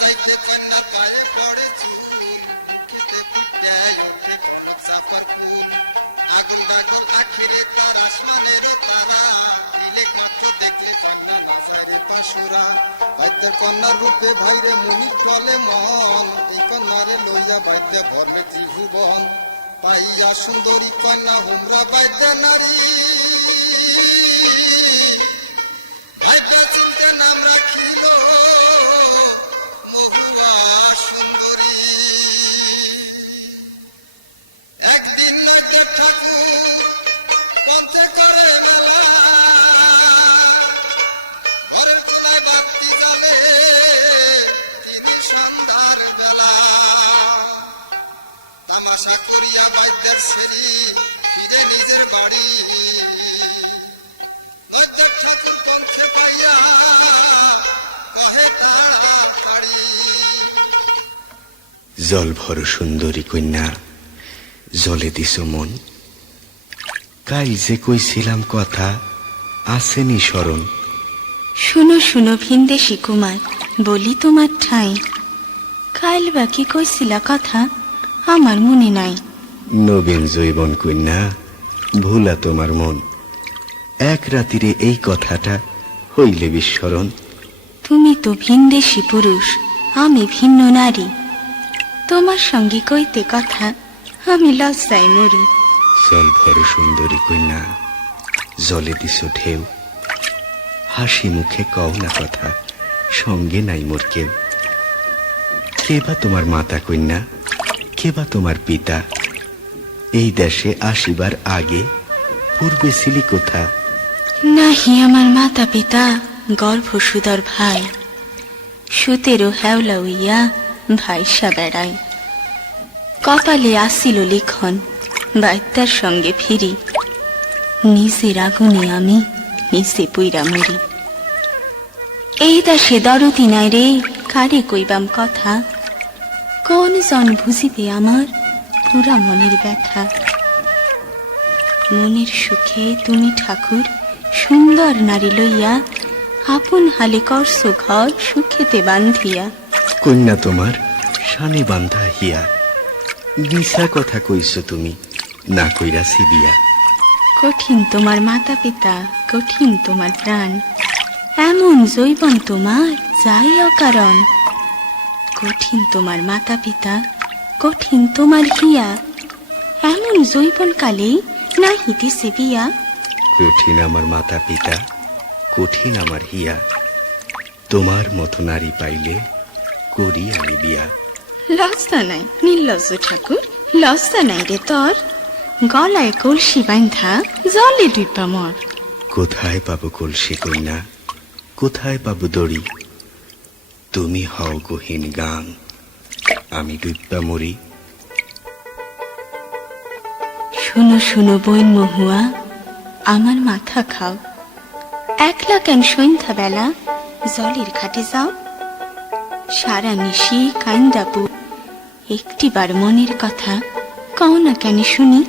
যাইতে কন্যা পায়ে পড়ে চুল খেতে দেয় উঠে সাফার ফুল আগুন আগুন আখিরে তার আসমানের তারা দিলে কণ্ঠ দেখে কন্যা নাচারে পাশুরা বাইতে কন্যার রূপে ভাইরে মুনি চলে মন এই কন্যারে লইয়া বাইতে বর্ণে ত্রিভুবন পাইয়া সুন্দরী কন্যা হুমরা বাইতে নারী বাইতে চিনতে নাম রাখিল মহুয়া সুন্দরী একদিন নইতে ঠাকুর পথে করে মেলা ঘরের কোনায় বাতি জ্বলে দিদি সন্ধ্যার বেলা তামাশা করিয়া বাইতের ছেড়ি ফিরে নিজের বাড়ি নইতে ঠাকুর পথে পাইয়া কহে তাড়াতাড়ি জল ভর সুন্দরী কন্যা জলে দিস মন কাল যে কইছিলাম কথা আসেনি স্মরণ শুনো শুনো ভিনদেশি কুমার বলি তোমার ঠাই কাল বাকি কইছিলা কথা আমার মনে নাই নবীন জৈবন কন্যা ভুলা তোমার মন এক রাতিরে এই কথাটা হইলে বিস্মরণ তুমি তো ভিনদেশি পুরুষ আমি ভিন্ন নারী তোমার সঙ্গে কইতে কথা আমি লজ্জায় মরি জল ভর সুন্দরী কন্যা জলে দিস ঢেউ হাসি মুখে কও না কথা সঙ্গে নাই মোর কেউ কেবা তোমার মাতা কন্যা কেবা তোমার পিতা এই দেশে আসিবার আগে পূর্বে ছিলি কোথা নাহি আমার মাতা পিতা গর্ভসুদর ভাই সুতেরও হেওলা উইয়া ভাইসা বেড়াই কপালে আসিল লিখন বাইত্যার সঙ্গে ফিরি নিজের আগুনে আমি নিজে পুইরা মরি এই দেশে দরদি নাই রে কারে কইবাম কথা কোন জন বুঝিবে আমার পুরা মনের ব্যথা মনের সুখে তুমি ঠাকুর সুন্দর নারী লইয়া আপন হালে করছ ঘর সুখেতে বান্ধিয়া কন্যা তোমার শানে বান্ধা হিয়া মিশা কথা কইছ তুমি না কইরাছি বিয়া কঠিন তোমার মাতা পিতা কঠিন তোমার প্রাণ এমন জৈবন তোমার যাই অকারণ কঠিন তোমার মাতা পিতা কঠিন তোমার হিয়া এমন জৈবন কালে না হিতিছে বিয়া কঠিন আমার মাতা পিতা কঠিন আমার হিয়া তোমার মতো নারী পাইলে করি আমি বিয়া লজ্জা নাই নির্লজ্জ ঠাকুর লজ্জা নাই রে তোর গলায় কলসি বাঁধা জলে ডুবা মর কোথায় পাবো কলসি কন্যা কোথায় পাবো দড়ি তুমি হও গহীন গান আমি ডুব্বা মরি শুনো শুনো বইন মহুয়া আমার মাথা খাও একলা কেন সন্ধ্যা বেলা জলের ঘাটে যাও সারা নিশি কাইন্দাপু একটিবার মনের কথা কও না কেন শুনি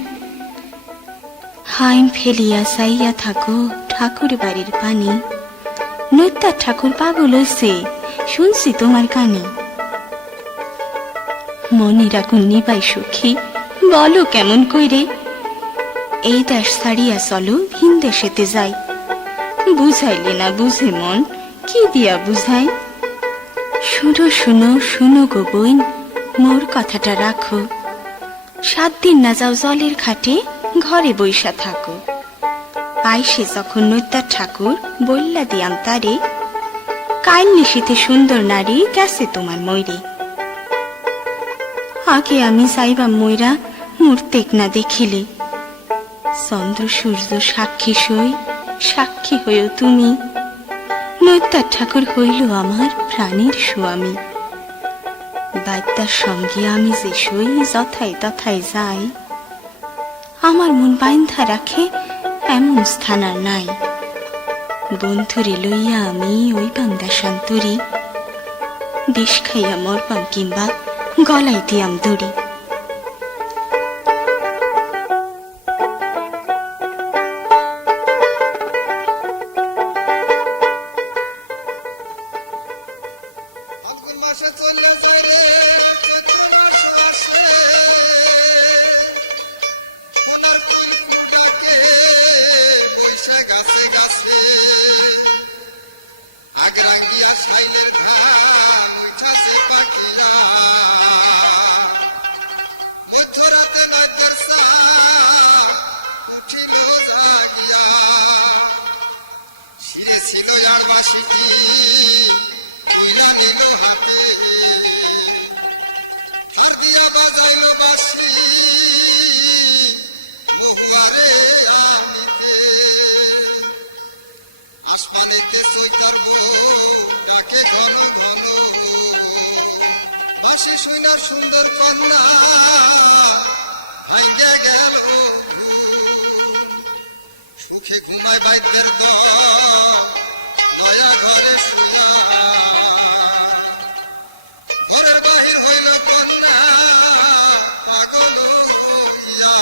হাইম ফেলিয়া চাইয়া থাকো ঠাকুর বাড়ির পানি নৈতার ঠাকুর পাগল হইছে শুনছি তোমার কানে মনের আগুন নিবাই সখী বলো কেমন কইরে এই দেশ ছাড়িয়া চলো ভিন দেশেতে যাই বুঝাইলে না বুঝে মন কি দিয়া বুঝাই শুনো শুনো শুনো গো বোন মোর কথাটা রাখো 7 দিন না যাও জলের ঘাটে ঘরে বইসা থাকো আইসে যখন নৈতার ঠাকুর বললা দিয়াম তারে কাল নিশীতে সুন্দর নারী গেছে তোমার ময়ূরে আগে আমি যাইবাম ময়রা মূর্তেক না দেখিলে চন্দ্র সূর্য সাক্ষী সই সাক্ষী হইও তুমি নৈতার ঠাকুর হইল আমার প্রাণীর স্বামী বাইত্যার সঙ্গে আমি যে সই যথায় তথায় যাই আমার মন বাইন্ধা রাখে এমন স্থান আর নাই বন্ধুরে লইয়া আমি ওই বান্দা শান্তরি বিষ খাইয়া মরবাম কিংবা গলাই দিয়াম দড়ি ফাল্গুন মাসে ধীরে ছিল আর বাসিটি তুইলা নিল হাতে আর দিয়া বাজাইল বাসি মহুয়ারে আমিতে আসমানেতে সুইতার ডাকে ঘন ঘন বাসি শুইনার সুন্দর কন্যা ভাইয়া গেল সুখে ঘুমায় বাইতের দয়া ঘরে শুয়া ঘরের বাহির হইল কন্যা পাগল হইয়া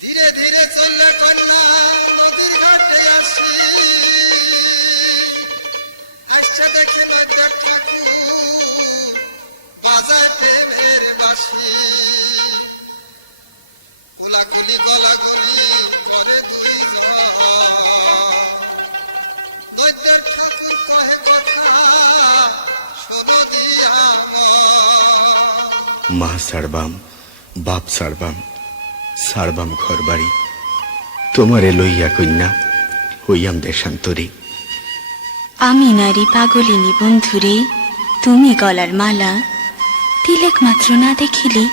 ধীরে ধীরে চললে কন্যা নদীর ঘাটে আসি আসছে দেখে নৈতের ঠাকুর বাজায় প্রেমের বাসি গোলাগুলি গলাগুলি করে দুই নৈতের ঠাকুর কহে কথা শোনো দিয়া মা সারবাম বাপ সারবাম সারবাম ঘর বাড়ি তোমারে লইয়া কন্যা হইয়াম দেশান্তরী। আমি নারী পাগলিনী বন্ধুরে, তুমি গলার মালা তিলেক মাত্র না দেখিলে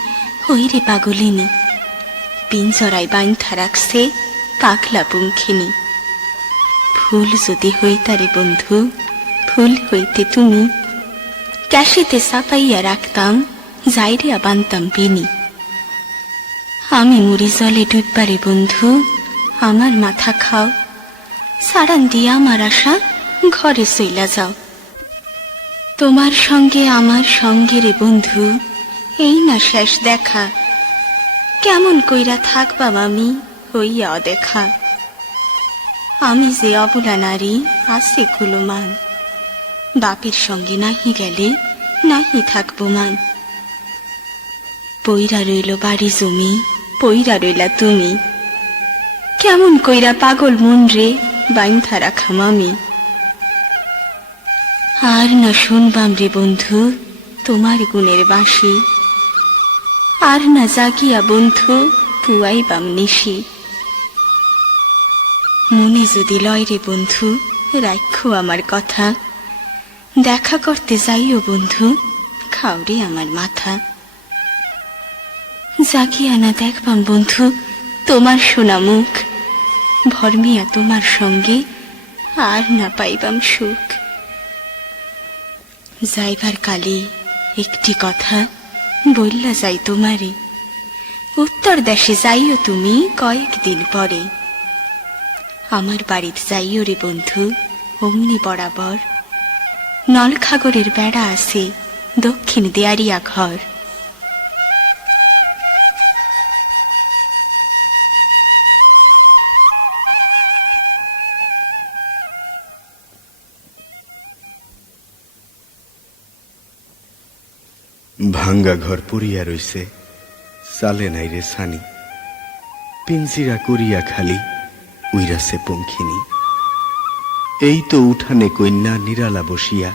হইরে পাগলিনী। পিঞ্জরায় বাইন্ধা রাখছে পাগলা পুঙ্খিনী। ফুল যদি হইতারে বন্ধু, ফুল হইতে তুমি, ক্যাশিতে সাপাইয়া রাখতাম, যাইরিয়া বানতাম বিনি। আমি মুড়ি জলে ডুববারে বন্ধু, আমার মাথা খাও, সারান দিয়া আমার আশা ঘরে চইলা যাও। তোমার সঙ্গে আমার সঙ্গে রে বন্ধু, এই না শেষ দেখা, কেমন কইরা থাকবাম আমি হইয়া অদেখা। আমি যে অবলা নারী আছে কুলমান, বাপের সঙ্গে নাহি গেলে নাহি থাকবো মান। পইরা রইল বাড়ি জমি, পইরা রইলা তুমি, কেমন কইরা পাগল মন রে বাইন্ধা রাখাম আমি। আর না শুনবাম রে বন্ধু তোমার গুণের বাঁশি, আর না জাগিয়া বন্ধু পুয়াইবাম নিশি। মনে যদি লয় রে বন্ধু রাখো আমার কথা, দেখা করতে যাইও বন্ধু খাওরে আমার মাথা। জাগিয়া না দেখবাম বন্ধু তোমার সোনা মুখ, ভরমিয়া তোমার সঙ্গে আর না পাইবাম সুখ। যাইবার কালে একটি কথা বললা যাই তোমারে, উত্তর দেশে যাইও তুমি কয়েকদিন পরে। আমার বাড়িতে যাইও রে বন্ধু অমনি বরাবর, নলখাগরের বেড়া আছে দক্ষিণ দেয়ারিয়া ঘর। ভাঙ্গা ঘর পড়িয়া রইছে, চালে নাই রে ছানি, পিঞ্জিরা করিয়া খালি উইরাছে পঙ্খিনী। এই তো উঠানে কন্যা নিরালা বসিয়া,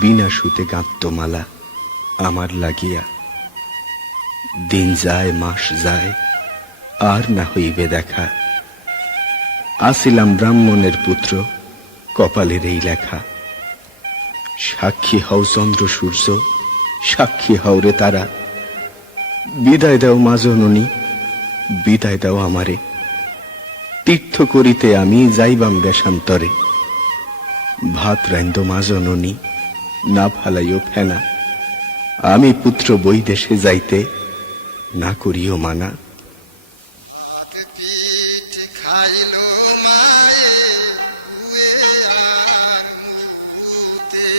বিনা সুতে গাঁত্ত মালা আমার লাগিয়া। দিন যায় মাস যায় আর না হইবে দেখা, আসিলাম ব্রাহ্মণের পুত্র কপালের এই লেখা। সাক্ষী হও চন্দ্র সূর্য, সাক্ষী হও রে তারা, বিদায় দাও মা জননী, বিদায় দাও আমারে। তীর্থ করিতে আমি যাইবাম দেশান্তরে, ভাত রাইন্দ মা জননী না ফালাইও ফেনা, আমি পুত্র বৈদেশে যাইতে না করিও মানা। হাত পিঠ খাইল মায়ে হুয়ে আর মুতে,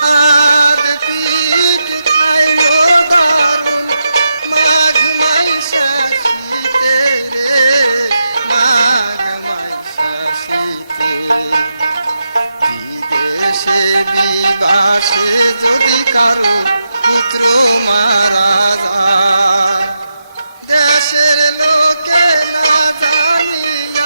হাত পিঠ খাইল মাঘ মাইশা শীতে, মাঘ মাইশা শীতে। বিদেশে বিবাসে যদি কারো পুত্র মারা যায়, দেশের লোকে না জানিয়া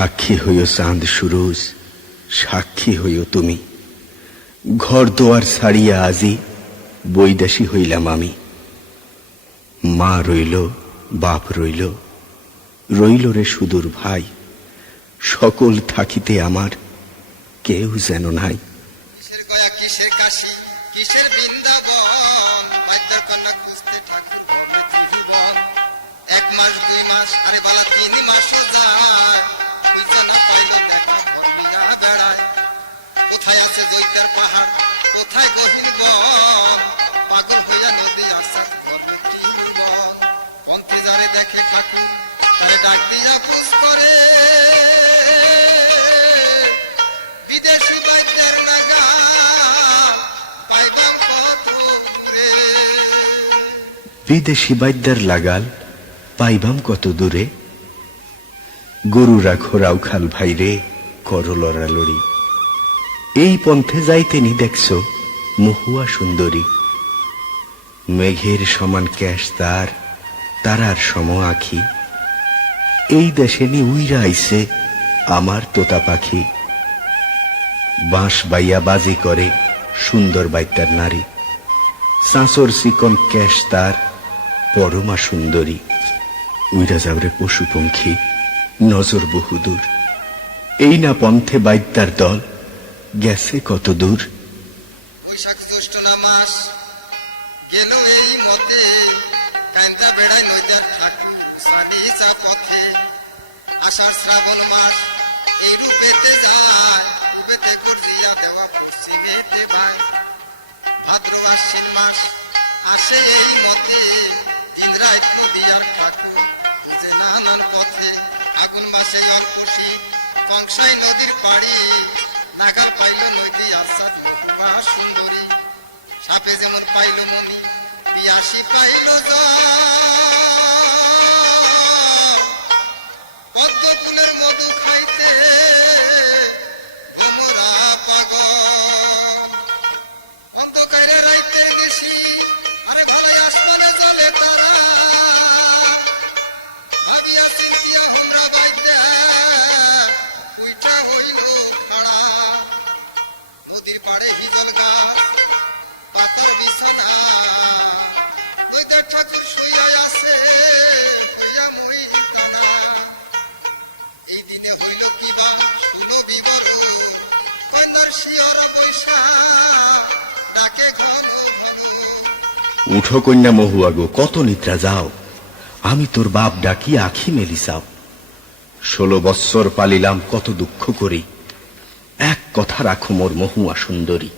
সাক্ষী হইও চাঁদ সুরজ, সাক্ষী হইও তুমি। ঘর দোয়ার ছাড়িয়া আজি বৈদাসী হইলাম আমি। মা রইল, বাপ রইল, রইল রে সুদূর ভাই, সকল থাকিতে আমার কেউ যেন নাই। কিসের গয়া কিসের কাশি কিসের বৃন্দাবন, বাদ্যার কন্যা খুঁজতে ঠাকুর হবে ত্রিভুবন। 1 মাস 2 মাস আরে বলা 3 মাস যায়, খুঁজে না পাইল দেখা ঘটিয়া বেড়ায়। কোথায় আছে জৈতের পাহাড়, কোথায় গভীর বন, পাগল হইয়া নদী আসে হবে ত্রিভুবন। পন্থে যারে দেখে ঠাকুর তারে ডাক দিয়া খোঁজ করে, বিদেশি বাদ্যার নাগা পাইবাম কত দূরে। বিদেশি বাদ্যার লাগাল পাইবাম কত দূরে। গরু রাখো রাউখাল ভাইরে, করো লড়ালড়ি। এই পন্থে যাইতেনি দেখছো মহুয়া সুন্দরী। মেঘের সমান ক্যাশ তার, তারার সম আখি। এই দেশে নি উইরা আইছে আমার তোতা পাখি। বাঁশ বাইয়া বাজি করে সুন্দর বাইতার নারী। সাঁচর চিকন ক্যাশ তার, পরমা সুন্দরী। উইরা যাবরে পশু পঙ্খী, নজর বহুদূর। এই না পন্থে বাইতার দল গেছে কত দূর। বৈশাখ জ্যৈষ্ঠ না মাস গেল এই মতে, কান্দা বেড়ায় নৈদার ঠাকুর সারি যা পথে। আষাঢ় শ্রাবণ মাস এই রূপেতে যায়, রূপেতে করতিয়া দেওয়া পশ্চিমেতে ভাই। ভাদ্র আশ্বিন মাস আসে এই মতে, দিন রাত নদিয়ার ঠাকুর খুঁজে নানান পথে। আগুন মাসে অর্কুশি কংসাই নদীর পাড়ি, নাগাল পাইল নদী আসাদ মা সুন্দরী। সাপে যেমন পাইল মনি, পিয়াসি পাইল পদ্ম ফুলের মধু খাইতে ভ্রমরা পাগল। অন্ধকারে রাইতের দেশি আরে ভালো আসমানে চলে তারা, ভাবিয়া চিন্তিয়া হুমরা বাইতে উইটা হইল খাড়া। নদীর পাড়ে হিজল গাছ পাতার বিছানা, নদীর ঠাকুর শুইয়া আছে হইয়া মই টানা। এই দিনে হইল কিবা শুনো বিবরণ, কন্যার শিয়র বৈশা ডাকে ঘন ঘন। উঠো কন্যা মহুয়া গো, কত নিদ্রা যাও। আমি তোর বাপ ডাকি আখি মেলি চাও। 16 বৎসর পালিলাম কত দুঃখ করি, এক কথা রাখো মোর মহুয়া সুন্দরী।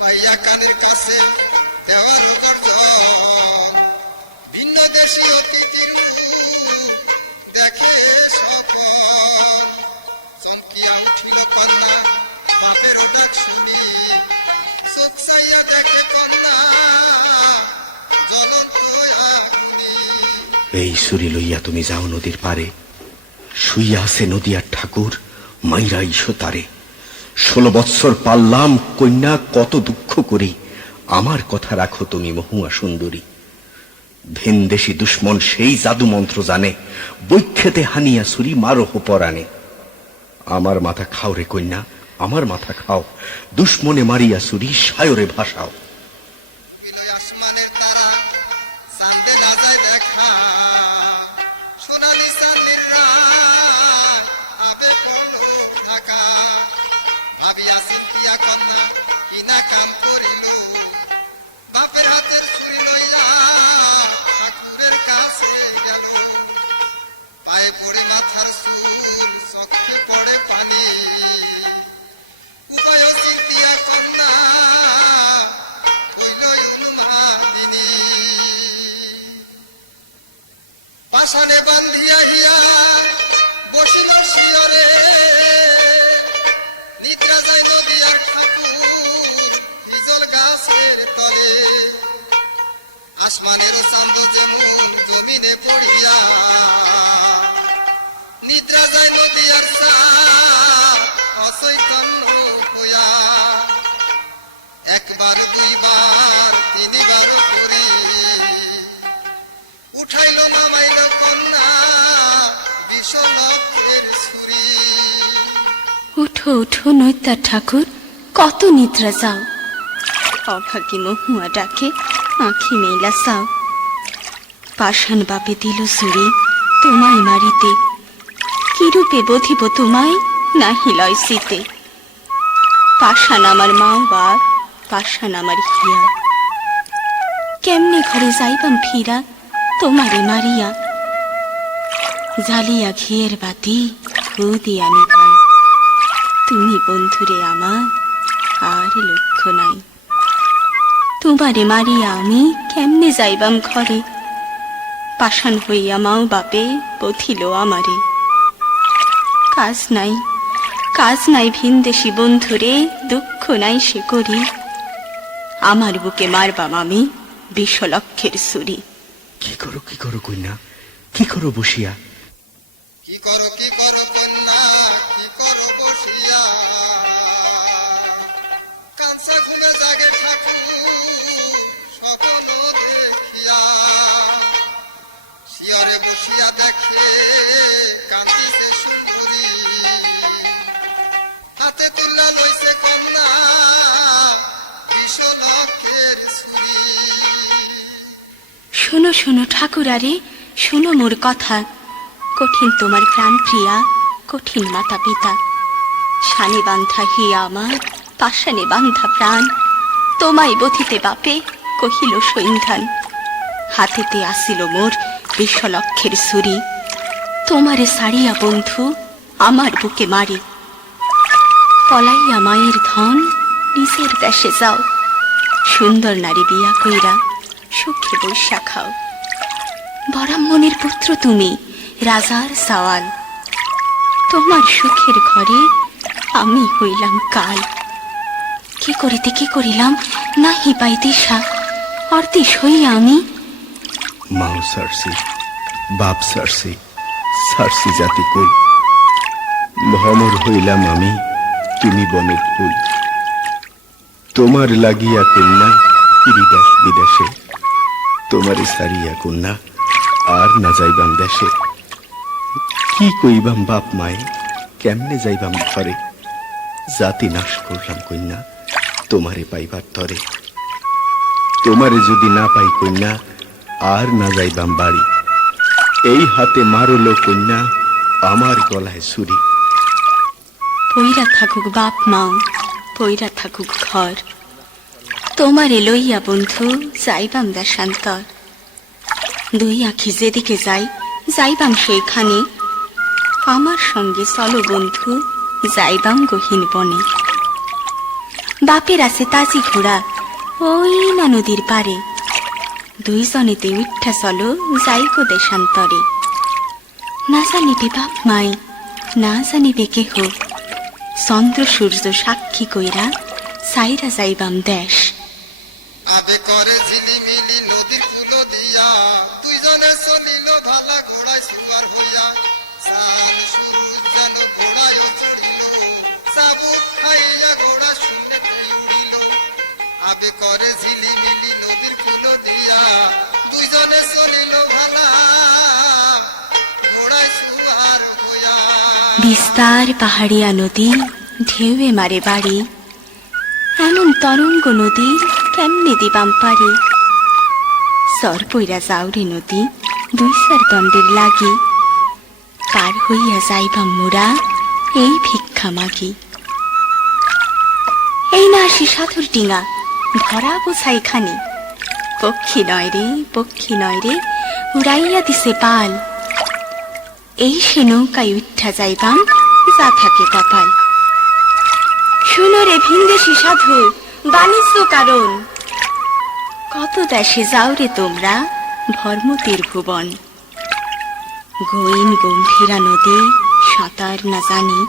মাইয়া কানের কাছে দেওয়ার উপর ভিন্ন দেশি অতিথির মুখ দেখে সকল। চমকিয়া উঠিল কন্যা বাপের ডাক শুনি, চোখ চাইয়া দেখে কন্যা জ্বলন্ত আগুনি। এই সুরি লইয়া তুমি যাও নদীর পারে, শুইয়া আছে নদিয়ার ঠাকুর মাইরা ইসো তারে। 16 বৎসর পাললাম কন্যা কত দুঃখ করি, আমার কথা রাখো তুমি মহুয়া সুন্দরী। ভিনদেশি দুশ্মন সেই জাদু মন্ত্র জানে, বৈক্ষেতে হানিয়া সুরি মারো পরানে। আমার মাথা খাও রে কন্যা, আমার মাথা খাও, দুশ্মনে মারিয়া সুরি সায়রে ভাসাও। বিলয় আসমানের তারা চাঁদে লাজায় দেখা, সোনালি চাঁদের রাত আবে পড়ল ঢাকা। ভাবিয়া চিন্তিয়া কন্যা কিনা কাম করিল, বাপের হাতের ছুরি লইয়া ঠাকুরের কাছে গেল। পায়ে পড়ে মাথার চুল, চোখে পড়ে পানি, উভয় চিন্তিয়া কন্যা হইল উন্মাদিনী। পাষাণে বান্ধিয়া হিয়া বসিল শিয়রে, নিদ্রা যাই নদিয়ার ঠাকুর হিজল উঠো উঠো নৈতার ঠাকুর, কত নিদ্রা যাও। অভাগী মহুয়া ডাকে, আঁখি মেলা চাও। পাষাণ বাপে দিল ছুরি তোমায় মারিতে, কিরূপে বধিব তোমায় নাহি লয় শীতে। পাষাণ আমার মাও বাপ, পাষাণ আমার হিয়া, কেমনে ঘরে যাইবাম ফিরা তোমারে মারিয়া। জ্বালিয়া ঘিয়ের বাতি হু দিয়া নিভাই, তুমি বন্ধুরে আমার আর লক্ষ্য নাই। তোমারে মারিয়া আমি কেমনে যাইবাম ঘরে, পাষাণ হইয়া মাও বাপে বধিল আমারে। কাজ নাই কাজ নাই ভিনদেশি বন্ধুরে, দুঃখ নাই সে করি, আমার বুকে মারবাম আমি বিশ্বলক্ষের ছুরি। কি করো কইনা, কি করো বসিয়া? কি করো কন্যা, কি করো বসিয়া? কাঁচা ঘুমে জাগে ঠাকুর স্বপ্ন দেখিয়া, শিয়রে বসিয়া দেখে কাঁদিছে সুন্দরী, হাতে তুল্লা লইছে কন্যা বিশ্বলক্ষের ছুরি। শোনো শোনো ঠাকুরারে, শোনো মোর কথা, কঠিন তোমার প্রাণ প্রিয়া, কঠিন মাতা পিতা। শানে বান্ধা হিয়া আমার, পাষাণে বান্ধা প্রাণ, তোমায় বধিতে বাপে কহিল সৈন্ধান। হাতেতে আসিল মোর বিশ্বলক্ষের ছুরি, তোমারে সারিয়া বন্ধু আমার বুকে মারি। পলাইয়া মায়ের ধন নিজের দেশে যাও, সুন্দর নারী বিয়া কইরা সুখে বৈশা খাও। ব্রাহ্মণের পুত্র তুমি, রাজার সওয়াল, তোমার সুখের ঘরে আমি হইলাম কাল। কি করিলাম নাহি পাই দিশা, অর্দিশ হইয়া আমি মাও সারসি, বাপ সারসি, সারসি জাতি কই। ভ্রমর হইলাম আমি, তুমি বনের ফুল। তোমার লাগিয়া কন্যা বিদেশ বিদেশে, তোমারে সারিয়া কন্যা আর না যাইবাম দেশে। কি কইবাম বাপ মায়ে, কেমনে যাইবাম ঘরে, জাতি নাশ করলাম কন্যা তোমারে পাইবার তরে। তোমারে যদি না পাই কন্যা আর না যাইবাম বাড়ি, এই হাতে মারলো কন্যা আমার গলায় ছুরি। পইরা থাকুক বাপ মাও, পইরা থাকুক ঘর, তোমারে লইয়া বন্ধু যাইবাম দেশান্তর। দুই আঁখি যেদিকে যাই যাইবাম সেইখানে, আমার সঙ্গে চলো বন্ধু যাইবাম গহীন বনে। বাপের আছে তাজি ঘোড়া ওই না নদীর পারে, দুইজনেতে উঠা চলো যাইগো দেশান্তরে। না জানিবে বাপ মাই, না জানিবে কেহ, চন্দ্র সূর্য সাক্ষী কইরা সাইরা যাইবাম দেশ। আবে করে ঝিলিমিলি নদীর কুলো দিয়া, দুইজনে চলিল ভালা ঘোড়ায় সুয়ার হইয়া। চাঁদ সূরজ যেন ঘোড়ায় চড়িল, চাবুক খাইয়া ঘোড়া শূন্যে উড়িল। আবে করে ঝিলিমিলি নদীর কুলো দিয়া, দুইজনে চলিল ভালা ঘোড়ায় সুয়ার হইয়া। বিস্তার পাহাড়িয়া নদী ঢেউয়ে মারে বাড়ি, এমন তরঙ্গ নদীর কেমনে দিবাম পারি। সর পইরা যাওরে নদী দুই চার দণ্ডের লাগি, পার হইয়া যাইবাম মোরা এই ভিক্ষা মাগি। এই না আসি সাধুর ডিঙা, ধরা বোঝাই খানি, পক্ষী নয় রে উড়াইয়া দিছে পাল। এই সে নৌকায় উঠা যাইবাম যা থাকে কপাল। শুনো রে ভিনদেশি সাধু, বাণিজ্য কারণ, কত দেশে যাও রে তোমরা ভর্মতির ভুবন। গইন গম্ভীরা নদী সাঁতার না জানি,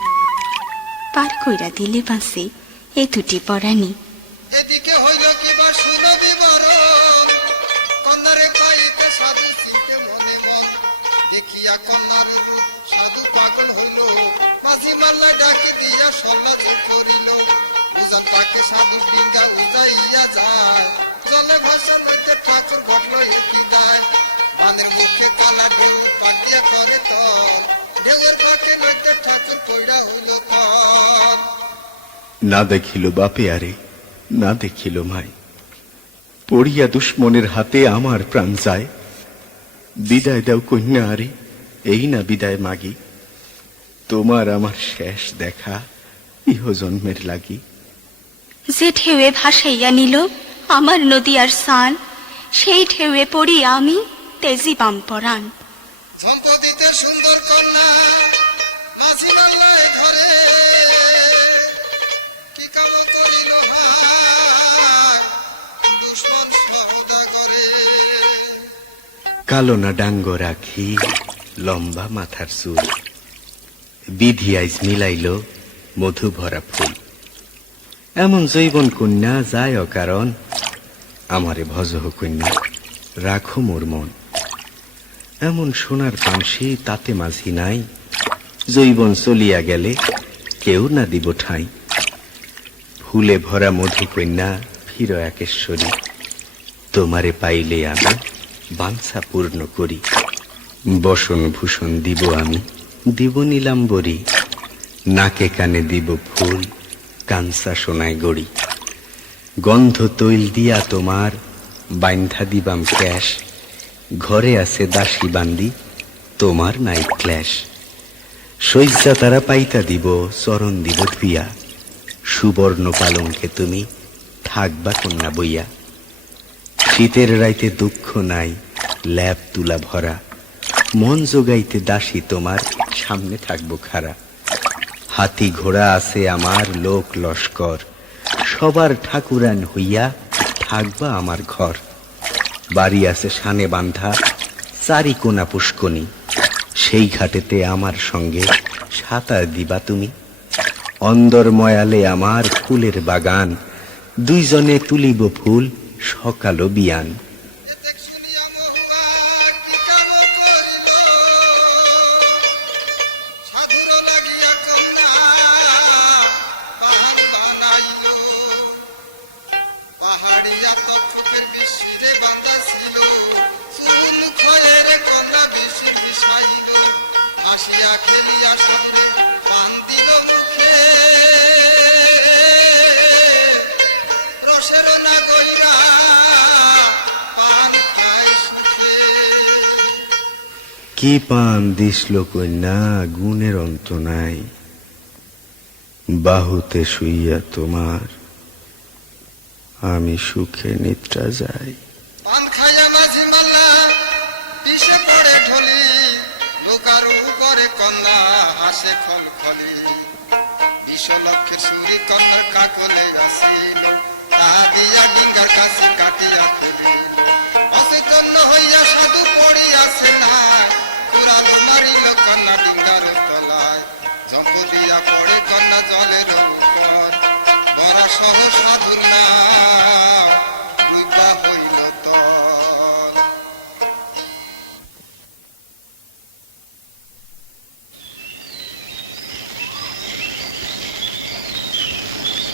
পার কইরা দিলে বাঁচে এ দুটি পরাণী। এদিকে হইল কিবা সুরবি বড়, কন্যারে পাইতে সাধু চিত্তে মনে মন। দেখিয়া কন্যার রূপ সাধু পাগল হইল, মাঝি মাল্লায় ডাকি দিয়া সল্লা যোগ করিল। উজান তাকে সাধু ডিঙ্গা উজাইয়া যায়, জলে ভাষা নইতে ঠাকুর ঘটল একই দায়। বানের মুখে কালা ঢেউ পাটিয়া করে তল, ঢেউয়ের ফাঁকে নইতে ঠাকুর কইরা হইল কল। না দেখিল বাপে আরে, না দেখিল মাই, পড়িয়া দুশ্মনের হাতে আমার প্রাণ যায়। বিদায় দাও কন্যা আরে, এই না বিদায় মাগি, তোমার আমার শেষ দেখা ইহ জন্মের লাগি। যে ঢেউয়ে ভাসাইয়া নিল আমার নদী আর সান, সেই ঢেউয়ে পড়ি আমি তেজি বাম পরাণ। সম্পদিতে সুন্দর কন্যা মাঝি বাংলায় ঘরে, কি কাম করিল হায় দুশ্মন সহদা করে। কালো না ডাঙ্গ রাখি লম্বা মাথার চুল, বিধি আইজ মিলাইল মধু ভরা ফুল। এমন জৈবন কন্যা যায় অকারণ, আমারে ভজহ কন্যা রাখো মোর মন। এমন সোনার পানসি তাতে মাঝি নাই, জৈবন চলিয়া গেলে কেউ না দিব ঠাঁই। ফুলে ভরা মধু কন্যা ফির একেশ্বরী, তোমারে পাইলে আমি বাঞ্ছা পূর্ণ করি। বসন ভূষণ দিব আমি, দিব নীলাম্বরী, নাকে কানে দিব ফুল, কাঞ্চা সোনায় গড়ি। গন্ধ তৈল দিয়া তোমার বাইন্ধা দিবাম ক্যাশ, ঘরে আছে দাসী বান্দি তোমার নাই ক্লেশ। শয্যা তারা পাইতা দিব, চরণ দিব ধুইয়া, সুবর্ণ পালঙ্কে তুমি থাকবা কন্যা বইয়া। শীতের রাইতে দুঃখ নাই, ল্যাপ তুলা ভরা, মন যোগাইতে দাসী তোমার সামনে থাকবো খাড়া। হাতি ঘোড়া আছে আমার লোক লস্কর, সবার ঠাকুরান হইয়া থাকবা আমার ঘর। বাড়ি আছে শানে বান্ধা চারি কোনা পুষ্কনি, সেই ঘাটেতে আমার সঙ্গে সাঁতার দিবা তুমি। অন্দর ময়ালে আমার ফুলের বাগান, দুইজনে তুলিব ফুল সকাল বিয়ান। এতে শুনিয়া মহুয়া কি কাম করিল, সাধুর লাগিয়া কন্যা পান বানাইল। পাহাড়িয়া নক্ষত্রের বিশিরে বাঁধা ছিল, চুল খয়ের কন্যা বেশি মিশাইল। হাসিয়া খেলিয়া সঙ্গে পান দিল মুখে, রসের না গইয়া পান খায় সুখে। কি পান দিসল কন্যা গুণের অন্ত নাই, বাহুতে শুইয়া তোমার আমি সুখে নিদ্রা যাই। পান খাইয়া মাঝি মাল্লা বিষে পড়ে ঢলি, লোকার উপরে কন্যা হাসে খলখলি। বিশ লক্ষের সুরি কন্যার কাকলে আসে, তা দিয়া ডিঙ্গার কাছে কাটিয়া ফেলে। অচৈতন্য হইয়া সাধু পড়িয়াছে না, কুরাদ মারিল কন্যা ডিঙ্গার তলায়। ঝম্পলিয়া পড়ে কন্যা জলের উপর, বড় সহ সাধুর নাম রূপা হইল তল।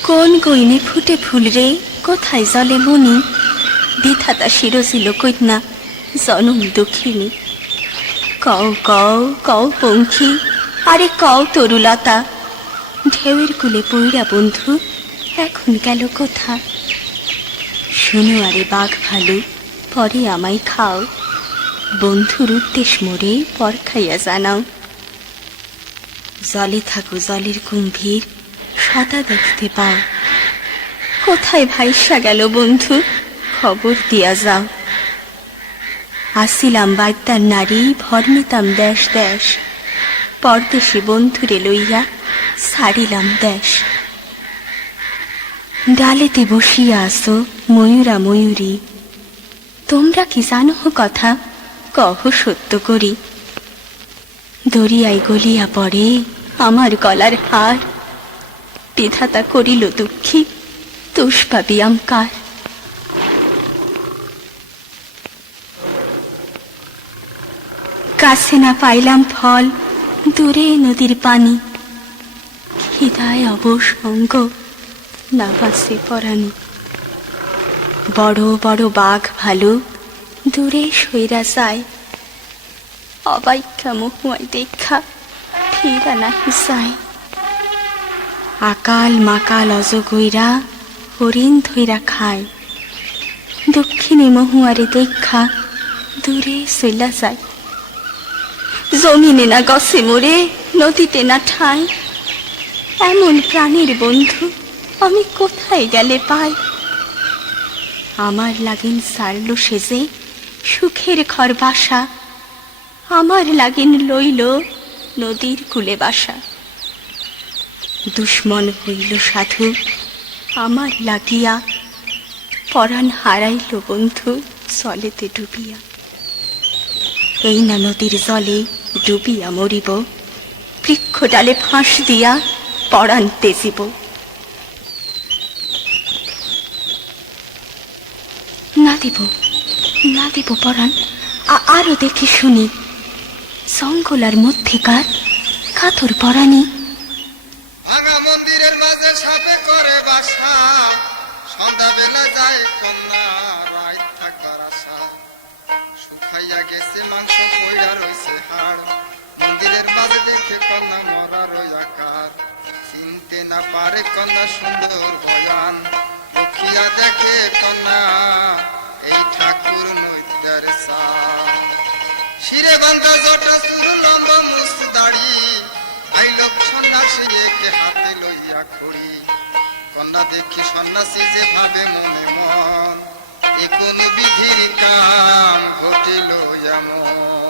কোন গইনে ফুটে ফুল রে, কোথায় জলে মনি, বিধাতা শিরজিল কন্যা জনম দুঃখিনী। কও কও কও পঙ্খী, আরে কও তরুলতা, ঢেউয়ের কুলে পইরা বন্ধু এখন গেল কোথা। শোনো আরে বাঘ ভালু, পরে আমায় খাও, বন্ধুর উদ্দেশ মোরে পর খাইয়া জানাও। জলে থাকো জলের কুম্ভীর, সাদা দেখতে পাও, কোথায় ভাইসা গেল বন্ধু খবর দিয়া যাও। আসিলাম বাদ্যার নারী, ভর নিতাম দেশ দেশ, পরদেশে বন্ধুরে লইয়া ছাড়িলাম দেশ। ডালেতে বসিয়া আসো ময়ূরা ময়ূরী, তোমরা কি জানো কথা, কহ সত্য করি। দরিয়ায় গলিয়া পড়ে আমার গলার হার, বিধাতা করিল দুঃখী দোষ পাবি আমকার। কাছে না পাইলাম ফল, দূরে নদীর পানি, খিদায় অবসঙ্গ না বাঁচে পরাণী। বড় বড় বাঘ ভালু দূরে সইরা যায়, অবাইকা মহুয়ায় দেখা ফিরা নাহি যায়। আকাল মাকাল অজগইরা হরিণ ধইরা খায়, দক্ষিণে মহুয়ারে দেখা দূরে চইলা যায়। জমিনে না গছে মোরে, নদীতে না ঠাই, এমন প্রাণীর বন্ধু আমি কোথায় গেলে পাই। আমার লাগিন সারল সেজে সুখের ঘর বাসা, আমার লাগিন লইল নদীর কূলে বাসা। দুশ্মন হইল সাধু আমার লাগিয়া, পরাণ হারাইল বন্ধু জলেতে ডুবিয়া। এই না নদীর জলে ডুবিয়া মরিব, বৃক্ষ ডালে ফাঁস দিয়া পরাণ তেজিব। না দিব না দিব পরাণ, আরো দেখি শুনি, জঙ্গলার মধ্যেকার কাতর পরাণী। ভাঙা মন্দিরের মাঝে সাপে করে বাসা, সন্ধ্যাবেলা যায় কন্যা রাত থাকার আশা। শুকাইয়া গেছে মাংস পইড়া রইছে হাড়, মন্দিরের মাঝে দেখে কন্যা মরা রইয়াকার। চিনতে না পারে কন্যা সুন্দর বয়ান, রক্ষিয়া দেখে কন্যা এই ঠাকুর নৈতার সা। শিরে বান্ধা জটা চুল লম্বা মুস্ত দাড়ি, আইল সন্ন্যাসী একে হাতে লইয়া খড়ি। কন্যা দেখি সন্ন্যাসী যে ভাবে মনে মন, এ কোন বিধির কাম ঘটিল এমন।